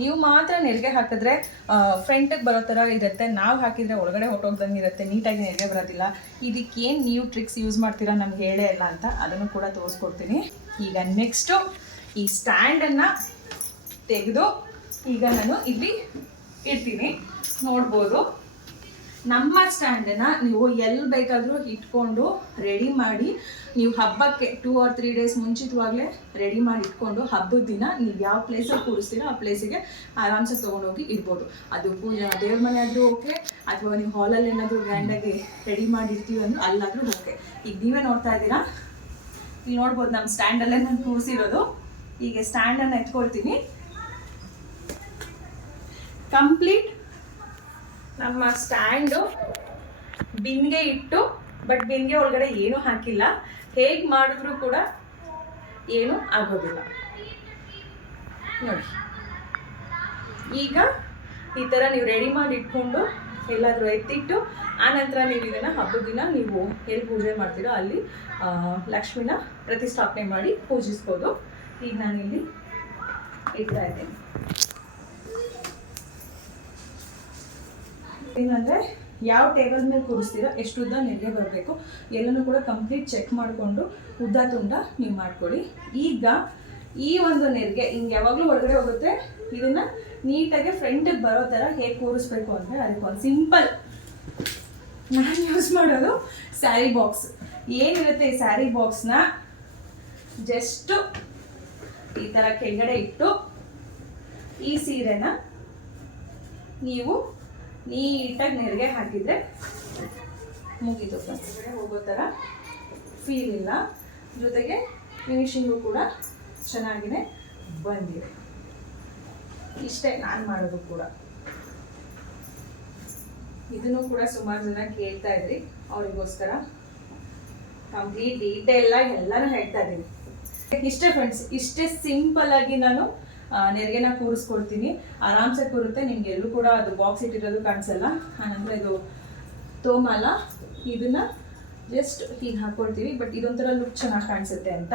ನೀವು ಮಾತ್ರ ನೆರಿಗೆ ಹಾಕಿದ್ರೆ ಫ್ರಂಟಿಗೆ ಬರೋ ಥರ ಇರುತ್ತೆ, ನಾವು ಹಾಕಿದರೆ ಒಳಗಡೆ ಹೊಟ್ಟೋಗ್ದಂಗೆ ಇರುತ್ತೆ, ನೀಟಾಗಿ ನೆರಿಗೆ ಬರೋದಿಲ್ಲ. ಇದಕ್ಕೇನು ನೀವು ಟ್ರಿಕ್ಸ್ ಯೂಸ್ ಮಾಡ್ತೀರಾ ನಮ್ಗೆ ಹೇಳೇ ಇಲ್ಲ ಅಂತ ಅದನ್ನು ಕೂಡ ತೋರಿಸ್ಕೊಡ್ತೀನಿ. ಈಗ ನೆಕ್ಸ್ಟು ಈ ಸ್ಟ್ಯಾಂಡನ್ನು ತೆಗೆದು ಈಗ ನಾನು ಇಲ್ಲಿ ಇಡ್ತೀನಿ. ನೋಡ್ಬೋದು, ನಮ್ಮ ಸ್ಟ್ಯಾಂಡನ್ನು ನೀವು ಎಲ್ಲಿ ಬೇಕಾದರೂ ಇಟ್ಕೊಂಡು ರೆಡಿ ಮಾಡಿ, ನೀವು ಹಬ್ಬಕ್ಕೆ 2 or 3 days ಮುಂಚಿತವಾಗಲೇ ರೆಡಿ ಮಾಡಿ ಇಟ್ಕೊಂಡು ಹಬ್ಬದ ದಿನ ನೀವು ಯಾವ ಪ್ಲೇಸಲ್ಲಿ ಕೂರಿಸ್ತೀರೋ ಆ ಪ್ಲೇಸಿಗೆ ಆರಾಮ್ಸೆ ತೊಗೊಂಡೋಗಿ ಇಡ್ಬೋದು. ಅದು ಪೂಜೆ ದೇವ್ರ ಮನೆ ಆದರೂ ಓಕೆ, ಅಥವಾ ನೀವು ಹಾಲಲ್ಲಿ ಏನಾದರೂ ಗ್ರ್ಯಾಂಡಾಗಿ ರೆಡಿ ಮಾಡಿರ್ತೀವಿ ಅಂದ್ರೆ ಅಲ್ಲಾದರೂ ಓಕೆ. ಈಗ ನೀವೇ ನೋಡ್ತಾ ಇದ್ದೀರಾ, ಇಲ್ಲಿ ನೋಡ್ಬೋದು ನಮ್ಮ ಸ್ಟ್ಯಾಂಡಲ್ಲೇ ನಾನು ಕೂರಿಸಿರೋದು. ಈಗ ಸ್ಟ್ಯಾಂಡನ್ನು ಎತ್ಕೊಳ್ತೀನಿ. ಕಂಪ್ಲೀಟ್ ನಮ್ಮ ಸ್ಟ್ಯಾಂಡು ಬಿನ್ಗೆ ಇಟ್ಟು, ಬಟ್ ಬಿನ್ಗೆ ಒಳಗಡೆ ಏನೂ ಹಾಕಿಲ್ಲ, ಹೇಗೆ ಮಾಡಿದ್ರೂ ಕೂಡ ಏನೂ ಆಗೋದಿಲ್ಲ ನೋಡಿ. ಈಗ ಈ ಥರ ನೀವು ರೆಡಿ ಮಾಡಿ ಇಟ್ಕೊಂಡು ಎಲ್ಲಾದರೂ ಎತ್ತಿಟ್ಟು ಆನಂತರ ನೀವು ಇದನ್ನು ಹಬ್ಬದ ದಿನ ನೀವು ಎಲ್ಲಿ ಪೂಜೆ ಮಾಡ್ತೀರೋ ಅಲ್ಲಿ ಲಕ್ಷ್ಮಿನ ಪ್ರತಿಷ್ಠಾಪನೆ ಮಾಡಿ ಪೂಜಿಸ್ಬೋದು. ಈಗ ನಾನಿಲ್ಲಿ ಇಡ್ತಾ ಇದ್ದೇನೆ. ಏನಂದರೆ ಯಾವ ಟೇಬಲ್ ಮೇಲೆ ಕೂರಿಸ್ತೀರೋ ಎಷ್ಟು ಉದ್ದ ನೆರಿಗೆ ಬರಬೇಕು ಎಲ್ಲನೂ ಕೂಡ ಕಂಪ್ಲೀಟ್ ಚೆಕ್ ಮಾಡಿಕೊಂಡು ಉದ್ದ ತುಂಡ ನೀವು ಮಾಡ್ಕೊಳ್ಳಿ. ಈಗ ಈ ಒಂದು ನೆರಿಗೆ ಹಿಂಗೆ ಯಾವಾಗಲೂ ಒಳಗಡೆ ಹೋಗುತ್ತೆ, ಇದನ್ನು ನೀಟಾಗಿ ಫ್ರಂಟಿಗೆ ಬರೋ ಥರ ಹೇಗೆ ಕೂರಿಸ್ಬೇಕು ಅಂದರೆ ಅದಕ್ಕೆ ಒಂದು ಸಿಂಪಲ್ ನಾನು ಯೂಸ್ ಮಾಡೋದು ಸ್ಯಾರಿ ಬಾಕ್ಸ್. ಏನಿರುತ್ತೆ ಈ ಸ್ಯಾರಿ ಬಾಕ್ಸ್ನ ಜಸ್ಟು ಈ ಥರ ಕೆಳಗಡೆ ಇಟ್ಟು ಈ ಸೀರೆನ ನೀವು ನೀಟಾಗಿ ನೆರಿಗೆ ಹಾಕಿದರೆ ಮುಗೀತು. ಹೊರಗಡೆ ಹೋಗೋ ಥರ ಫೀಲ್ ಇಲ್ಲ, ಜೊತೆಗೆ ಫಿನಿಶಿಂಗು ಕೂಡ ಚೆನ್ನಾಗಿಯೇ ಬಂದಿದೆ. ಇಷ್ಟೇ ನಾನು ಮಾಡೋದು ಕೂಡ. ಇದನ್ನು ಕೂಡ ಸುಮಾರು ಜನ ಕೇಳ್ತಾ ಇದ್ರಿ, ಅವರಿಗೋಸ್ಕರ ಕಂಪ್ಲೀಟ್ ಡೀಟೇಲಾಗಿ ಎಲ್ಲನೂ ಹೇಳ್ತಾ ಇದ್ದೀನಿ. ಇಷ್ಟೇ ಫ್ರೆಂಡ್ಸ್, ಇಷ್ಟೇ ಸಿಂಪಲ್ ಆಗಿ ನಾನು ನೆರಿಗೆನ ಕೂರಿಸ್ಕೊಡ್ತೀನಿ. ಆರಾಮ್ಸೆ ಕೂರುತ್ತೆ, ನಿಮ್ಗೆ ಎಲ್ಲೂ ಕೂಡ ಅದು ಬಾಕ್ಸ್ ಇಟ್ಟಿರೋದು ಕಾಣಿಸಲ್ಲ. ಆನಂತರ ಇದು ತೋಮಾಲ, ಇದನ್ನ ಜಸ್ಟ್ ಹೀಗೆ ಹಾಕ್ಕೊಳ್ತೀವಿ, ಬಟ್ ಇದೊಂಥರ ಲುಕ್ ಚೆನ್ನಾಗಿ ಕಾಣಿಸುತ್ತೆ ಅಂತ.